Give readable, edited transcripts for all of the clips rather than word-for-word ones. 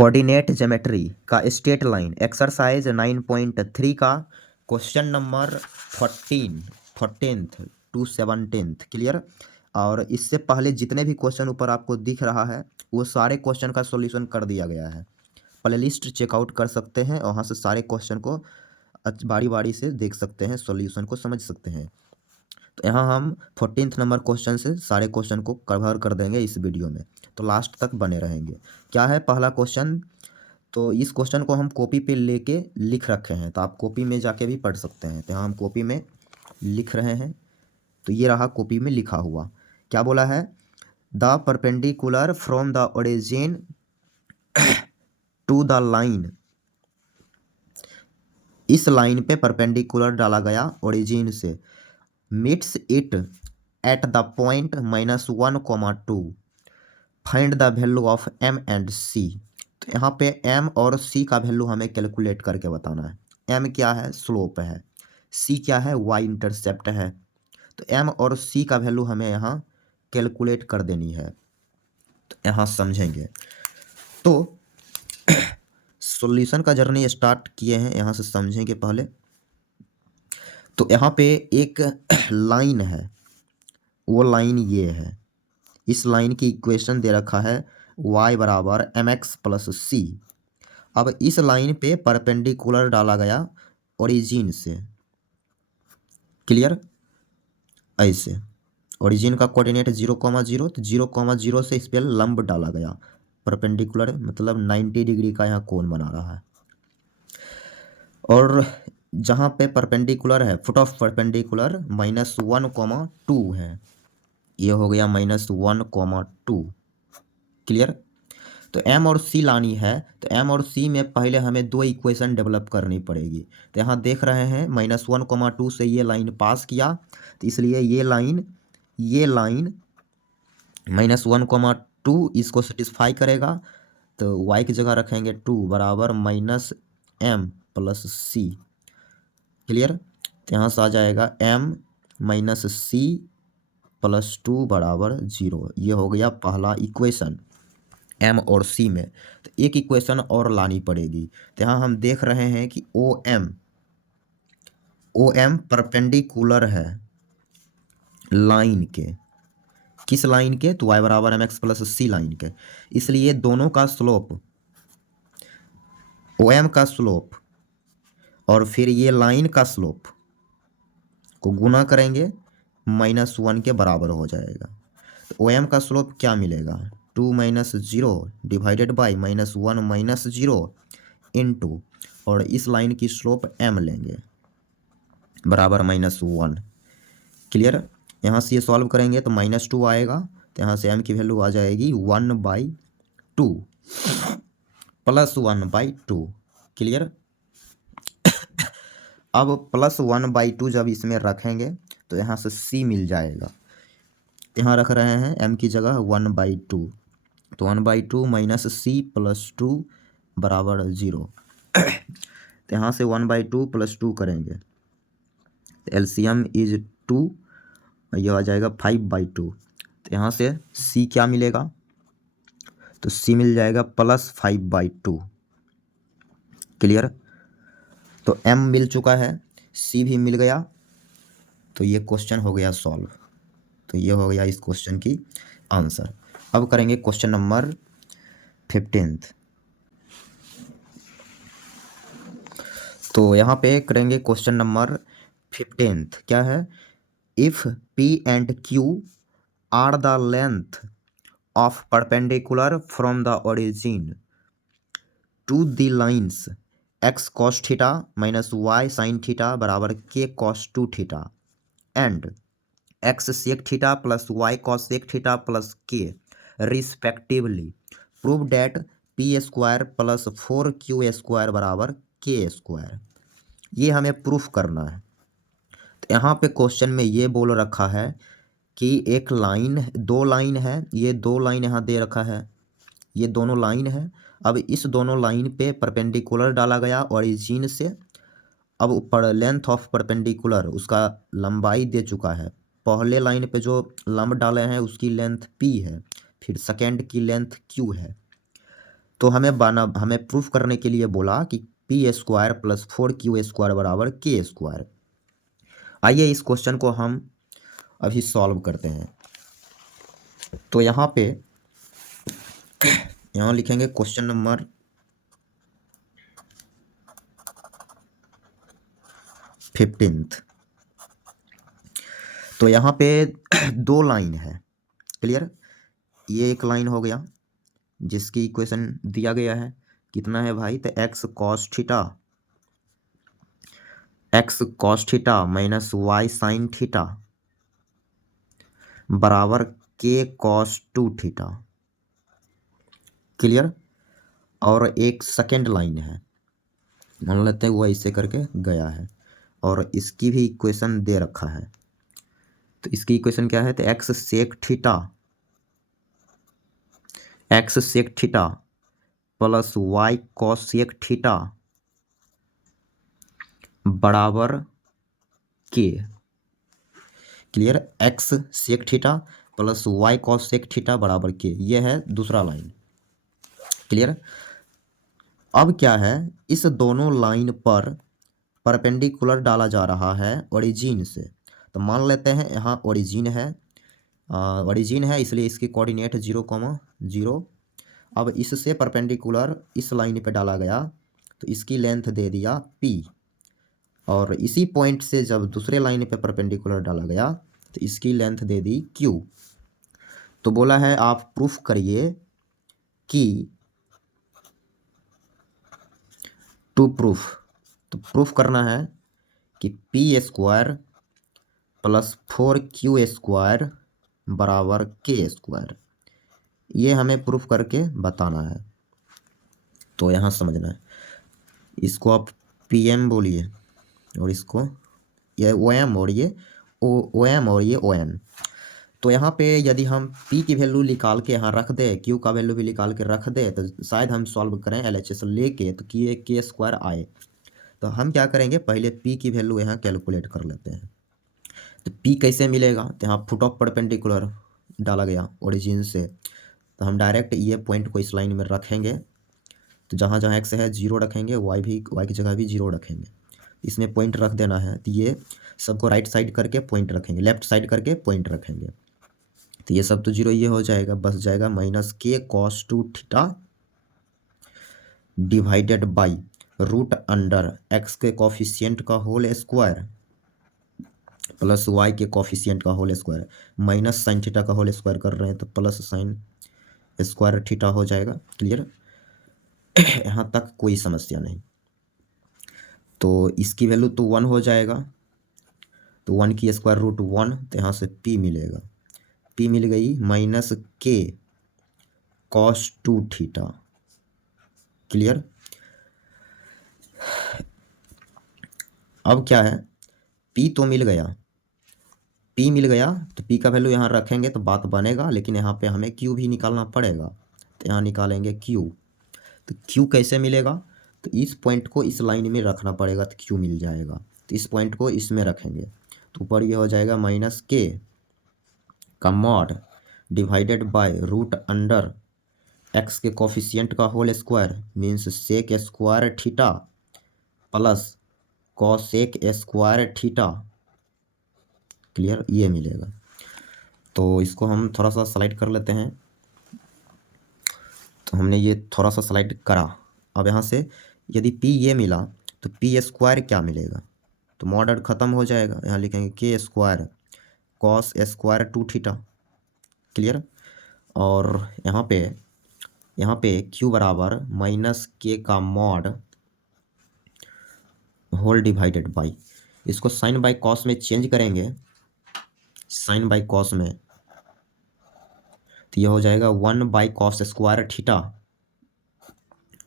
Coordinate geometry का straight line exercise 9.3 का question number 14th to 17th clear. और इससे पहले जितने भी क्वेश्चन ऊपर आपको दिख रहा है वो सारे क्वेश्चन का सॉल्यूशन कर दिया गया है। प्लेलिस्ट चेकआउट कर सकते हैं और वहाँ से सारे क्वेश्चन को बारी बारी से देख सकते हैं, सॉल्यूशन को समझ सकते हैं। तो यहाँ हम 14th नंबर क्वेश्चन से सारे क्वेश्चन को कवर कर देंगे इस वीडियो में, तो लास्ट तक बने रहेंगे। क्या है पहला क्वेश्चन, तो इस क्वेश्चन को हम कॉपी पे लेके लिख रखे हैं, तो आप कॉपी में जाके भी पढ़ सकते हैं। तो यहाँ हम कॉपी में लिख रहे हैं, तो ये रहा कॉपी में लिखा हुआ। क्या बोला है, the perpendicular from the origin to the line, इस लाइन पे परपेंडिकुलर डाला गया ओरिजिन से, meets it at the point -1, 2 find the value of m and c। तो यहाँ पे m और c का वैल्यू हमें कैलकुलेट करके बताना है। m क्या है, स्लोप है, c क्या है, y इंटरसेप्ट है। तो m और c का वैल्यू हमें यहाँ कैलकुलेट कर देनी है, तो यहाँ समझेंगे। तो सॉल्यूशन का जर्नी स्टार्ट किए हैं, यहाँ से समझेंगे पहले। तो यहाँ पे एक लाइन है, वो लाइन ये है। इस लाइन की इक्वेशन दे रखा है y बराबर mx प्लस c। अब इस लाइन पे परपेंडिकुलर डाला गया ओरिजिन से, क्लियर। ऐसे ओरिजिन का कोऑर्डिनेट 0,0, तो 0,0 से इस पर लंब डाला गया, परपेंडिकुलर मतलब 90 डिग्री का यहाँ कोण बना रहा है। और जहाँ पे परपेंडिकुलर है, फुट ऑफ परपेंडिकुलर -1,2 है, ये हो गया -1,2, क्लियर। तो m और c लानी है, तो m और c में पहले हमें दो इक्वेशन डेवलप करनी पड़ेगी। तो यहाँ देख रहे हैं -1,2 से ये लाइन पास किया, तो इसलिए ये लाइन -1,2 इसको सेटिस्फाई करेगा। तो y की जगह रखेंगे 2 बराबर -m प्लस c, क्लियर। तो यहाँ से आ जाएगा m माइनस c प्लस 2 बराबर 0। ये हो गया पहला इक्वेशन m और c में। तो एक इक्वेशन और लानी पड़ेगी। तो यहाँ हम देख रहे हैं कि OM परपेंडिकुलर है लाइन के, किस लाइन के, तो y बराबर mx प्लस c लाइन के। इसलिए दोनों का स्लोप, OM का स्लोप और फिर ये लाइन का स्लोप को गुना करेंगे, -1 के बराबर हो जाएगा। तो OM का स्लोप क्या मिलेगा, 2 - 0 डिवाइडेड बाई -1 - 0 इंटू, और इस लाइन की स्लोप m लेंगे बराबर -1, क्लियर। यहाँ से ये सॉल्व करेंगे तो -2 आएगा, तो यहाँ से m की वैल्यू आ जाएगी 1/2 प्लस 1/2, क्लियर। अब +1/2 जब इसमें रखेंगे तो यहाँ से c मिल जाएगा। यहाँ रख रहे हैं m की जगह 1/2, तो 1/2 माइनस c प्लस 2 बराबर 0। तो यहाँ से 1/2 प्लस 2 करेंगे, एलसीएम इज 2, यह आ जाएगा 5/2। तो यहाँ से c क्या मिलेगा, तो c मिल जाएगा +5/2, क्लियर। तो m मिल चुका है, c भी मिल गया, तो ये क्वेश्चन हो गया सॉल्व। तो ये हो गया इस क्वेश्चन की आंसर। अब करेंगे क्वेश्चन नंबर 15th। तो यहाँ पे करेंगे क्वेश्चन नंबर 15th। क्या है, if P and Q are the length of perpendicular from the origin to the lines x cos theta minus y sin theta बराबर k cos 2 theta and x sec theta plus y cos sec theta plus k respectively, prove that p² plus 4q² बराबर k²। ये हमें proof करना है। तो यहाँ पे question में ये बोल रखा है कि एक लाइन, दो लाइन है, ये दो लाइन यहाँ दे रखा है, ये दोनों लाइन है। अब इस दोनों लाइन पे परपेंडिकुलर डाला गया ओरिजिन से। अब ऊपर लेंथ ऑफ परपेंडिकुलर, उसका लंबाई दे चुका है। पहले लाइन पे जो लंब डाले हैं उसकी लेंथ p है, फिर सेकेंड की लेंथ q है। तो हमें प्रूफ करने के लिए बोला कि P square plus 4Q square बराबर के स्क्वायर। आइए इस क्वेश्चन को हम अभी सॉल्व करते हैं। तो यहाँ लिखेंगे क्वेश्चन नंबर 15। तो यहाँ पे दो लाइन है, क्लियर। ये एक लाइन हो गया जिसकी इक्वेशन दिया गया है, कितना है भाई, तो x cos theta minus y sine theta बराबर के कॉस 2 थीटा, क्लियर। और एक सेकेंड लाइन है, मान लेते हैं वो ऐसे करके गया है, और इसकी भी इक्वेशन दे रखा है। तो इसकी इक्वेशन क्या है, तो x sec theta plus y cosec theta बराबर k, clear. X sec theta plus y cosec theta बराबर के, ये है दूसरा लाइन, क्लियर। अब क्या है, इस दोनों लाइन पर परपेंडिकुलर डाला जा रहा है ओरिजिन से। तो मान लेते हैं यहाँ ओरिजिन है, इसलिए इसकी कोऑर्डिनेट 0,0। अब इससे परपेंडिकुलर इस लाइन पे डाला गया तो इसकी लेंथ दे दिया p, और इसी पॉइंट से जब दूसरे लाइन पे परपेंडिकुलर डाला गया तो इसकी लेंथ दे दी q। तो बोला है आप प्रूफ करिए कि टू प्रूफ, तो प्रूफ करना है कि P square plus 4Q square बराबर के स्क्वायर, ये हमें प्रूफ करके बताना है। तो यहाँ समझना है, इसको आप PM बोलिए और इसको ये OM और ये OM और ये ON। तो यहाँ पे यदि हम P की वैल्यू निकाल के यहाँ रख दे, Q का वैल्यू भी निकाल के रख दे, तो शायद हम सॉल्व करें LHS लेके तो कि ये के स्क्वायर आए। तो हम क्या करेंगे, पहले P की वैल्यू यहाँ कैलकुलेट कर लेते हैं। तो P कैसे मिलेगा, तो यहाँ फुट ऑफ परपेंडिकुलर डाला गया ओरिजिन से, तो हम डायरेक्ट ये पॉइंट को इस लाइन में रखेंगे। तो जहाँ जहाँ एक्स है 0 रखेंगे, वाई की जगह भी 0 रखेंगे, इसमें पॉइंट रख देना है। तो ये सबको राइट साइड करके पॉइंट रखेंगे, लेफ्ट साइड करके पॉइंट रखेंगे। तो ये सब तो 0 ये हो जाएगा, बस जाएगा minus k cos 2 theta divided by root under x के कॉफिशिएंट का होल स्क्वायर प्लस वाई के कॉफिशिएंट का whole square, minus sine theta का होल स्क्वायर कर रहे हैं तो प्लस साइन स्क्वायर थीटा हो जाएगा, क्लियर। यहाँ तक कोई समस्या नहीं। तो इसकी वैल्यू तो 1 हो जाएगा, तो 1 की स्क्वायर रूट 1, तो यहाँ से P मिलेगा, P मिल गई minus k cos 2 theta, clear. अब क्या है, P तो मिल गया, तो P का वैल्यू यहाँ रखेंगे तो बात बनेगा, लेकिन यहाँ पे हमें Q भी निकालना पड़ेगा। तो यहाँ निकालेंगे Q, तो Q कैसे मिलेगा, तो इस पॉइंट को इस लाइन में रखना पड़ेगा तो Q मिल जाएगा। तो इस पॉइंट को इसमें रखेंगे तो ऊपर ये हो जाएगा माइनस के का mod divided by root under x के कॉफिशिएंट का whole square means sec square theta plus cosec square theta, clear, ये मिलेगा। तो इसको हम थोड़ा सा स्लाइड कर लेते हैं। तो हमने ये थोड़ा सा स्लाइड करा। अब यहाँ से यदि P ये मिला तो P स्क्वायर क्या मिलेगा, तो मॉडर्ड ख़त्म हो जाएगा, यहाँ लिखेंगे के square cos square 2 theta, clear. और यहाँ पे Q बराबर माइनस के का मॉड होल डिवाइडेड बाई, इसको साइन बाई कॉस में चेंज करेंगे, साइन बाई कॉस में, तो ये हो जाएगा 1 by cos square theta,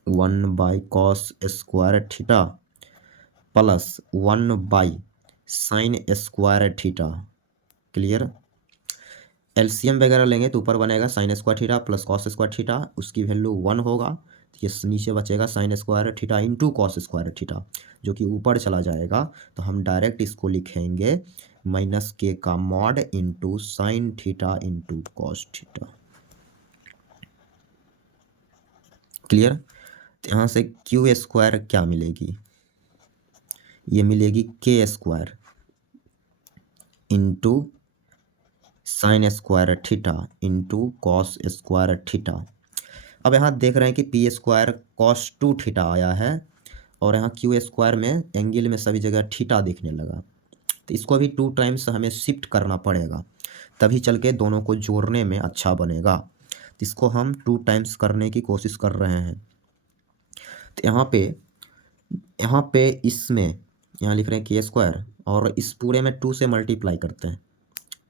1 by cos square theta plus 1 by sine square theta, clear. LCM वगैरह लेंगे तो ऊपर बनेगा sine square theta plus cos square theta, उसकी वैल्यू 1 होगा, तो ये नीचे बचेगा sine square theta into cos square theta, जो कि ऊपर चला जाएगा। तो हम डायरेक्ट इसको लिखेंगे माइनस के का mod into sine theta into cos theta, clear. तो यहाँ से क्यू स्क्वायर क्या मिलेगी, ये मिलेगी के square into sine square theta into cos square theta. अब यहाँ देख रहे हैं कि पी स्क्वायर कॉस 2 थीटा आया है और यहाँ क्यू स्क्वायर में एंगल में सभी जगह थीटा दिखने लगा। तो इसको भी 2 टाइम्स हमें शिफ्ट करना पड़ेगा, तभी चल के दोनों को जोड़ने में अच्छा बनेगा। तो इसको हम 2 टाइम्स करने की कोशिश कर रहे हैं। तो यहाँ पे इसमें यहाँ लिख रहे हैं के स्क्वायर और इस पूरे में 2 से मल्टीप्लाई करते हैं,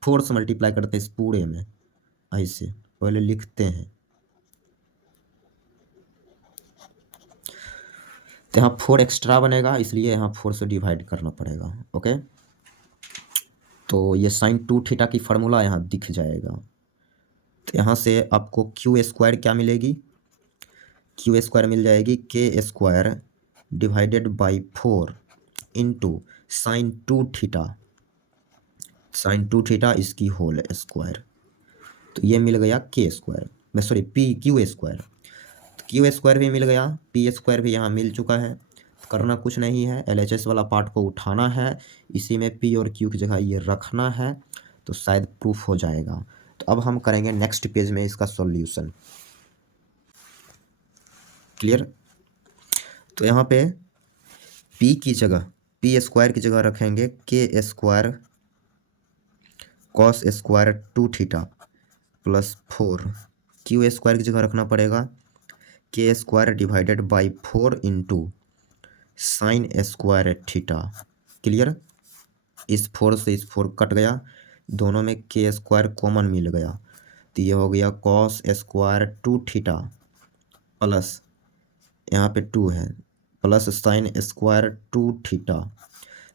4 से मल्टीप्लाई करते हैं इस पूरे में। ऐसे पहले लिखते हैं, तो यहाँ 4 एक्स्ट्रा बनेगा, इसलिए यहाँ 4 से डिवाइड करना पड़ेगा। ओके, तो ये साइन 2 थीटा की फार्मूला यहाँ दिख जाएगा। तो यहाँ से आपको क्यू स्क्वायर क्या मिलेगी, क्यू स्क्वायर मिल जाएगी k square divided by 4 into sine 2 theta, sine 2 theta इसकी होल स्क्वायर। तो ये मिल गया के स्क्वायर में, सॉरी पी क्यू स्क्वायर। तो क्यू स्क्वायर भी मिल गया, पी स्क्वायर भी यहाँ मिल चुका है। करना कुछ नहीं है, एलएचएस वाला पार्ट को उठाना है, इसी में पी और क्यू की जगह ये रखना है, तो शायद प्रूफ हो जाएगा। तो अब हम करेंगे नेक्स्ट पेज में इसका सॉल्यूशन। क्लियर। तो यहाँ पे पी की जगह, पी स्क्वायर की जगह रखेंगे के square cos square 2 theta plus 4, Q square की जगह रखना पड़ेगा के square divided by 4 into sine square theta. Clear. इस 4 से इस 4 कट गया, दोनों में के स्क्वायर कॉमन मिल गया, तो ये हो गया कॉस स्क्वायर 2 थीटा प्लस यहाँ पे 2 है प्लस साइन स्क्वायर 2 थीटा।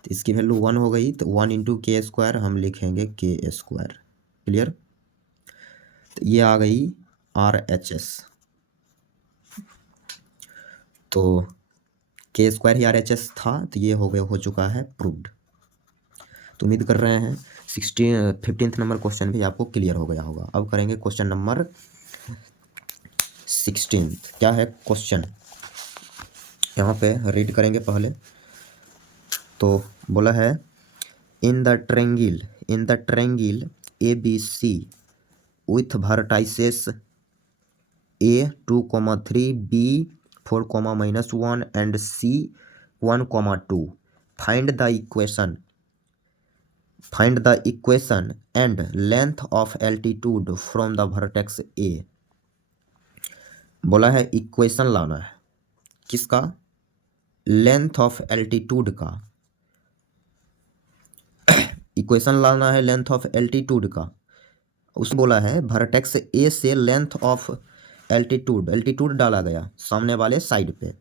तो इसकी वैल्यू 1 हो गई, तो 1 इंटू के स्क्वायर हम लिखेंगे के स्क्वायर। क्लियर। तो ये आ गई RHS, तो के स्क्वायर ही RHS था, तो ये हो चुका है प्रूव्ड। तो उम्मीद कर रहे हैं 15th नंबर क्वेश्चन भी आपको क्लियर हो गया होगा। अब करेंगे क्वेश्चन नंबर 16। क्या है क्वेश्चन, यहाँ पे रीड करेंगे पहले। तो बोला है in the triangle ABC with vertices A 2,3, B 4,-1 and C 1,2, find the equation and length of altitude from the vertex A। बोला है इक्वेशन लाना है, किसका, लेंथ ऑफ एल्टीट्यूड का। इक्वेशन लाना है लेंथ ऑफ एल्टीट्यूड का। उसने बोला है वर्टेक्स ए से लेंथ ऑफ एल्टीट्यूड डाला गया सामने वाले साइड पे,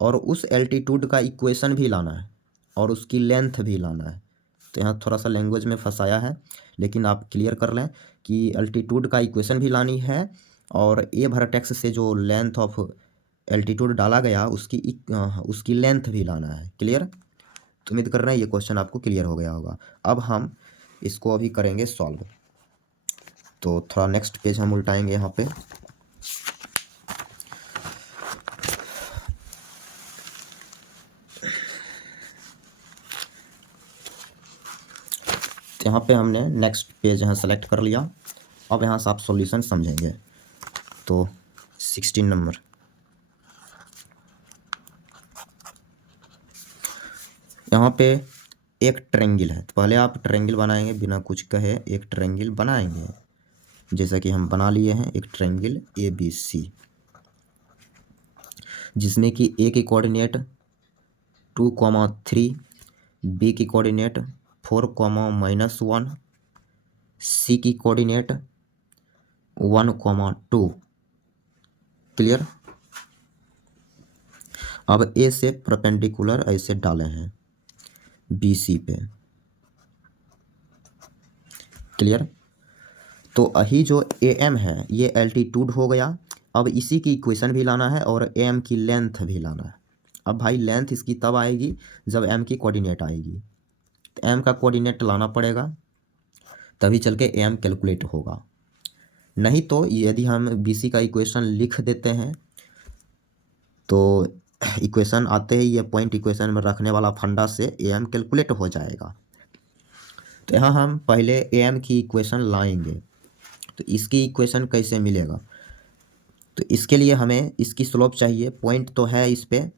और उस एल्टीट्यूड का इक्वेशन भी लाना है और उसकी लेंथ भी लाना है। तो यहाँ थोड़ा सा लैंग्वेज में फंसाया है, लेकिन आप क्लियर कर लें कि एल्टीट्यूड का इक्वेशन भी लानी है और ए वर्टेक्स से जो लेंथ ऑफ एल्टीट्यूड डाला गया उसकी लेंथ भी लाना है। क्लियर। तो उम्मीद कर रहे हैं ये क्वेश्चन आपको क्लियर हो गया होगा। अब हम इसको अभी करेंगे सॉल्व। तो थोड़ा नेक्स्ट पेज हम उल्टाएंगे यहाँ पे। यहाँ पे हमने नेक्स्ट पेज यहाँ सेलेक्ट कर लिया। अब यहाँ से आप सॉल्यूशन समझेंगे। तो 16 नंबर, यहाँ पे एक ट्रायंगल है, तो पहले आप ट्रायंगल बनाएंगे बिना कुछ कहे, एक ट्रायंगल बनाएंगे जैसा कि हम बना लिए हैं एक ट्रायंगल ABC, जिसमें कि A की कोऑर्डिनेट 2,3, B की कोऑर्डिनेट 4,-1, C की कोऑर्डिनेट 1,2। क्लियर। अब A से परपेंडिकुलर ऐसे डाले हैं BC पे। क्लियर। तो अही जो AM है ये एल्टीट्यूड हो गया। अब इसी की इक्वेशन भी लाना है और AM की लेंथ भी लाना है। अब भाई लेंथ इसकी तब आएगी जब M की कोऑर्डिनेट आएगी, तो M का कोऑर्डिनेट लाना पड़ेगा, तभी चल के AM कैलकुलेट होगा। नहीं तो यदि हम BC का इक्वेशन लिख देते हैं तो इक्वेशन आते ही ये पॉइंट इक्वेशन में रखने वाला फंडा से ए एम कैलकुलेट हो जाएगा। तो यहाँ हम पहले ए एम की इक्वेशन लाएंगे। तो इसकी इक्वेशन कैसे मिलेगा? तो इसके लिए हमें इसकी स्लोप चाहिए। पॉइंट तो है इस पे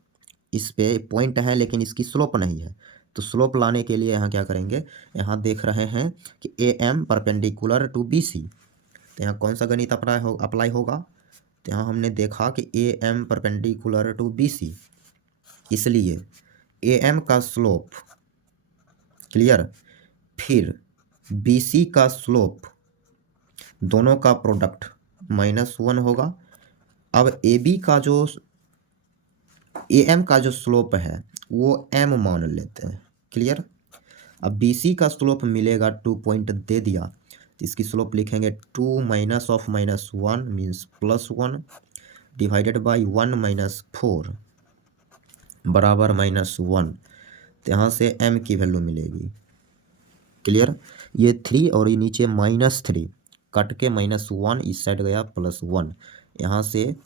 पॉइंट है, लेकिन इसकी स्लोप नहीं है। तो स्लोप लाने के लिए यहाँ क्या करेंगे, यहाँ देख रहे हैं कि A M perpendicular to B C. तो यहाँ कौन सा गणित अप्लाई होगा? तो यहाँ हमने देखा कि A M perpendicular to B C, इसलिए ए एम का स्लोप क्लियर, फिर बी सी का स्लोप, दोनों का प्रोडक्ट -1 होगा। अब ए बी का जो ए एम का जो स्लोप है वो एम मान लेते हैं। क्लियर। अब बी सी का स्लोप मिलेगा 2 पॉइंट दे दिया, तो इसकी स्लोप लिखेंगे 2 minus of -1 means +1 divided by 1 - 4 बराबर -1। तो यहाँ से m की वैल्यू मिलेगी। क्लियर। ये 3 और ये नीचे -3 कट के -1 इस साइड गया +1। यहाँ से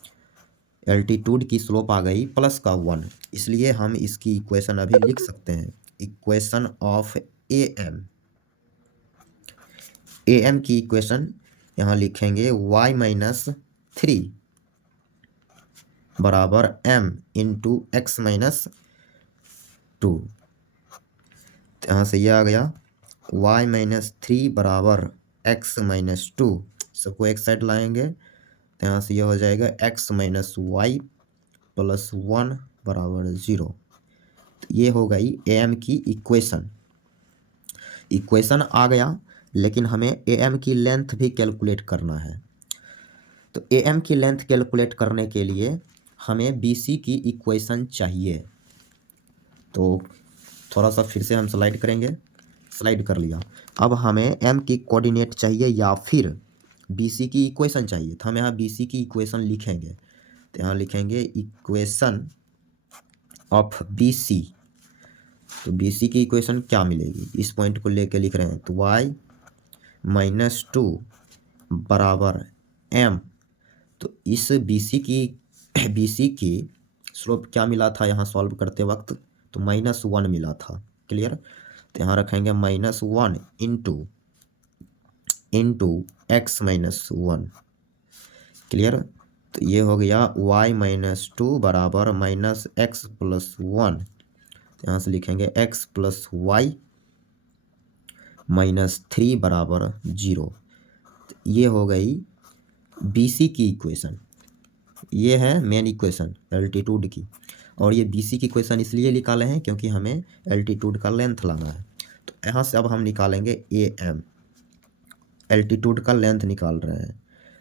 एल्टीट्यूड की स्लोप आ गई +1, इसलिए हम इसकी इक्वेशन अभी लिख सकते हैं। इक्वेशन ऑफ ए एम की इक्वेशन यहाँ लिखेंगे y-3 बराबर m इंटू x-2। यहाँ से ये आ गया y-3 बराबर x-2, सबको एक साइड लाएंगे तो यहाँ से ये हो जाएगा x-y + 1 बराबर 0। ये हो गई ए एम की इक्वेशन आ गया, लेकिन हमें ए एम की लेंथ भी कैलकुलेट करना है। तो ए एम की लेंथ कैलकुलेट करने के लिए हमें बी सी की इक्वेशन चाहिए। तो थोड़ा सा फिर से हम स्लाइड करेंगे, स्लाइड कर लिया। अब हमें एम की कोऑर्डिनेट चाहिए या फिर बी सी की इक्वेशन चाहिए, तो हम यहाँ बी सी की इक्वेशन लिखेंगे। तो यहाँ लिखेंगे इक्वेशन ऑफ बी सी। तो बी सी की इक्वेशन क्या मिलेगी, इस पॉइंट को लेके लिख रहे हैं। तो y-2 बराबर m। तो इस बी सी की स्लोप क्या मिला था यहाँ सॉल्व करते वक्त? तो -1 मिला था। क्लियर। तो यहाँ रखेंगे -1 इंटू x-1। क्लियर। तो ये हो गया y-2 बराबर -x + 1। यहाँ से लिखेंगे x + y -3 बराबर 0। तो ये हो गई बी सी की इक्वेशन। ये है मेन इक्वेशन एल्टीट्यूड की, और ये बी सी की इक्वेशन इसलिए निकाले हैं क्योंकि हमें एल्टीट्यूड का लेंथ लाना है। तो यहाँ से अब हम निकालेंगे ए एम, एल्टीट्यूड का लेंथ निकाल रहे हैं।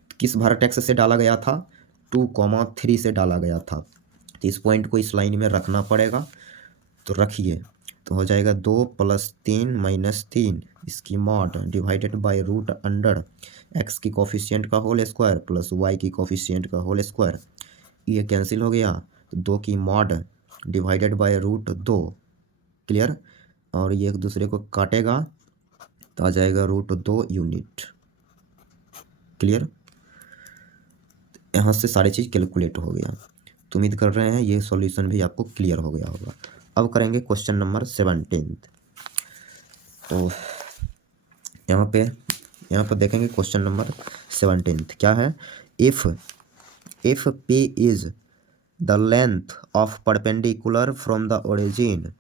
तो किस वर्टेक्स से डाला गया था? 2, 3 से डाला गया था। तो इस पॉइंट को इस लाइन में रखना पड़ेगा। तो रखिए, तो हो जाएगा 2 + 3 - 3 इसकी mod divided by root under x की कोफिशिएंट का होल स्क्वायर प्लस y की कोफिशिएंट का होल स्क्वायर। ये कैंसिल हो गया, तो 2 की mod divided by root 2। Clear. और ये एक दूसरे को काटेगा तो आ जाएगा √2 यूनिट। क्लियर। यहाँ से सारी चीज़ कैलकुलेट हो गया। तो उम्मीद कर रहे हैं ये सॉल्यूशन भी आपको क्लियर हो गया होगा। अब करेंगे क्वेश्चन नंबर 17। तो यहाँ पे देखेंगे क्वेश्चन नंबर 17 क्या है। If P is the length of perpendicular from the origin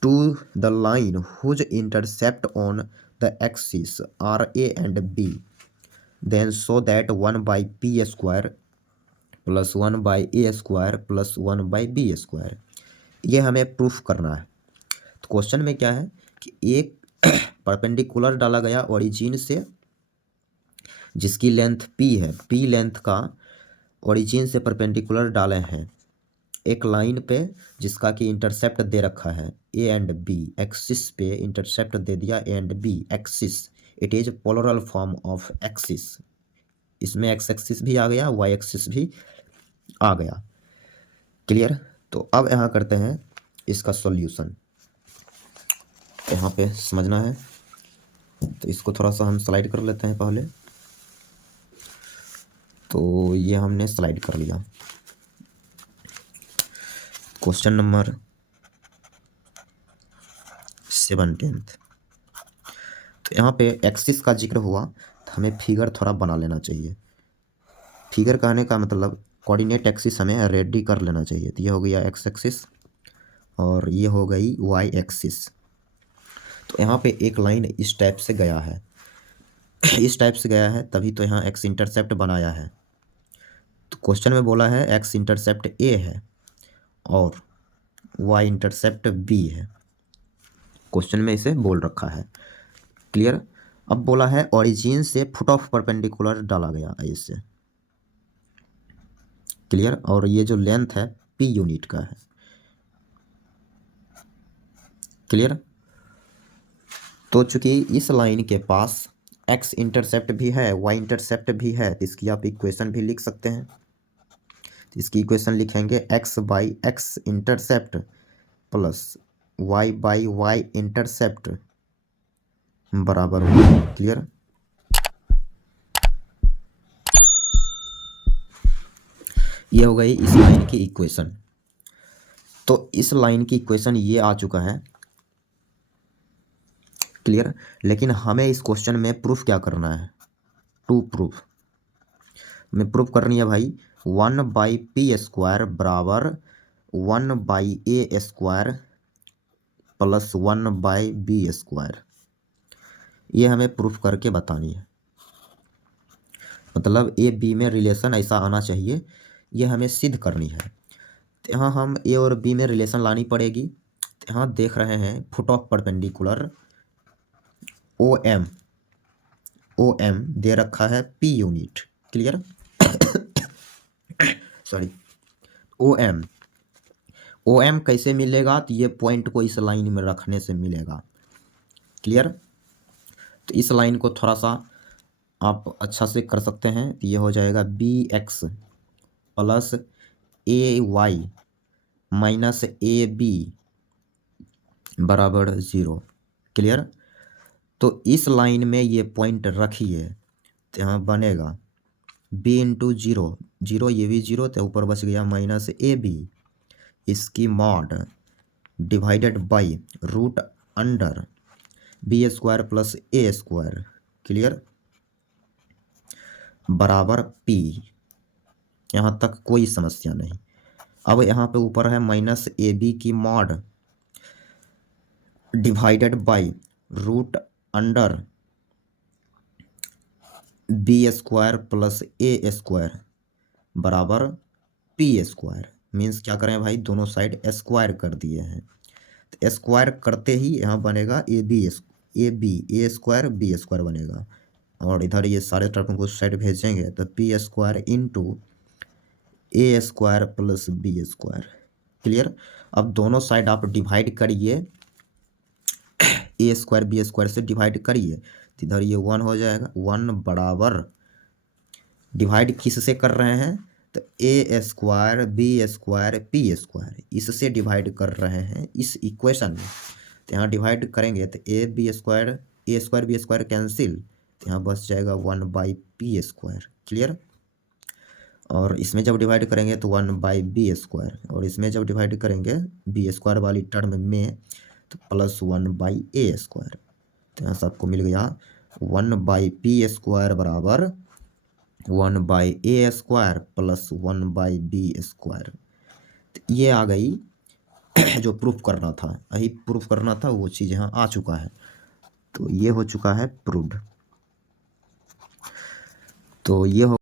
to the line whose intercept on the axis are A and B, then show that 1/p² + 1/a² + 1/b²। ये हमें proof करना है। तो question में क्या है कि एक परपेंडिकुलर डाला गया ओरिजिन से, जिसकी लेंथ p है, p लेंथ का ओरिजिन से परपेंडिकुलर डाले हैं एक लाइन पे जिसका कि इंटरसेप्ट दे रखा है a एंड b। एक्सिस पे इंटरसेप्ट दे दिया a and b axis. It is polar form of axis. इसमें x एक्सिस भी आ गया, y एक्सिस भी आ गया। क्लियर। तो अब यहाँ करते हैं इसका सॉल्यूशन। यहाँ पे समझना है, तो इसको थोड़ा सा हम स्लाइड कर लेते हैं पहले। तो ये हमने स्लाइड कर लिया। Question number 17। तो यहाँ पे एक्सिस का जिक्र हुआ तो हमें फिगर थोड़ा बना लेना चाहिए। फिगर कहने का मतलब कोऑर्डिनेट एक्सिस हमें रेडी कर लेना चाहिए। तो ये हो गया एक्स एक्सिस और ये हो गई वाई एक्सिस। तो यहाँ पे एक लाइन इस टाइप से गया है इस टाइप से गया है, तभी तो यहाँ एक्स इंटरसेप्ट बनाया है। तो क्वेश्चन में बोला है एक्स इंटरसेप्ट ए है और वाई इंटरसेप्ट बी है। क्वेश्चन में इसे बोल रखा है। क्लियर। अब बोला है ओरिजिन से फुट ऑफ परपेंडिकुलर डाला गया ऐसे। क्लियर। और ये जो लेंथ है पी यूनिट का है। क्लियर। तो चूंकि इस लाइन के पास एक्स इंटरसेप्ट भी है वाई इंटरसेप्ट भी है, तो इसकी आप इक्वेशन भी लिख सकते हैं। तो इसकी इक्वेशन लिखेंगे x by x intercept plus y by y intercept बराबर होगा। क्लियर। ये हो गई इस लाइन की इक्वेशन। तो इस लाइन की इक्वेशन ये आ चुका है। क्लियर। लेकिन हमें इस क्वेश्चन में प्रूफ क्या करना है? टू प्रूफ में प्रूफ करनी है भाई 1/p² बराबर 1/a² प्लस 1/b²। ये हमें प्रूफ करके बतानी है। मतलब ए बी में रिलेशन ऐसा आना चाहिए, ये हमें सिद्ध करनी है। तो यहाँ हम ए और बी में रिलेशन लानी पड़ेगी। तो यहाँ देख रहे हैं foot of perpendicular O M दे रखा है P unit. Clear. Sorry. O M कैसे मिलेगा? तो ये पॉइंट को इस लाइन में रखने से मिलेगा। क्लियर। तो इस लाइन को थोड़ा सा आप अच्छा से कर सकते हैं। तो ये हो जाएगा B x plus A y minus A B बराबर 0। क्लियर। तो इस लाइन में ये पॉइंट रखिए तो यहाँ बनेगा बी इंटू 0 0, ये भी 0, तो ऊपर बच गया माइनस ए बी, इसकी mod divided by root under b² plus a²। Clear. बराबर p। यहाँ तक कोई समस्या नहीं। अब यहाँ पे ऊपर है माइनस ए बी की mod divided by root under b² plus a² बराबर p²। मीन्स क्या करें भाई, दोनों साइड स्क्वायर कर दिए हैं। तो स्क्वायर करते ही यहाँ बनेगा ए बी a² b² बनेगा। और इधर ये सारे टर्म को साइड भेजेंगे तो p² into a² plus b²। Clear. अब दोनों साइड आप डिवाइड करिए, a² b² से डिवाइड करिए तो इधर ये 1 हो जाएगा। 1 बराबर डिवाइड किस से कर रहे हैं? तो a² b² p², इससे डिवाइड कर रहे हैं इस इक्वेशन में। तो यहाँ डिवाइड करेंगे तो a² b² कैंसिल, तो यहाँ बच जाएगा 1/p²। क्लियर। और इसमें जब डिवाइड करेंगे तो 1/b², और इसमें जब डिवाइड करेंगे b² वाली टर्म में तो प्लस 1/a²। तो यहाँ सबको मिल गया 1/p² बराबर 1/a² प्लस 1/b²। तो ये आ गई जो प्रूफ करना था, यही प्रूफ करना था, वो चीज़ यहाँ आ चुका है। तो ये हो चुका है प्रूव्ड। तो ये हो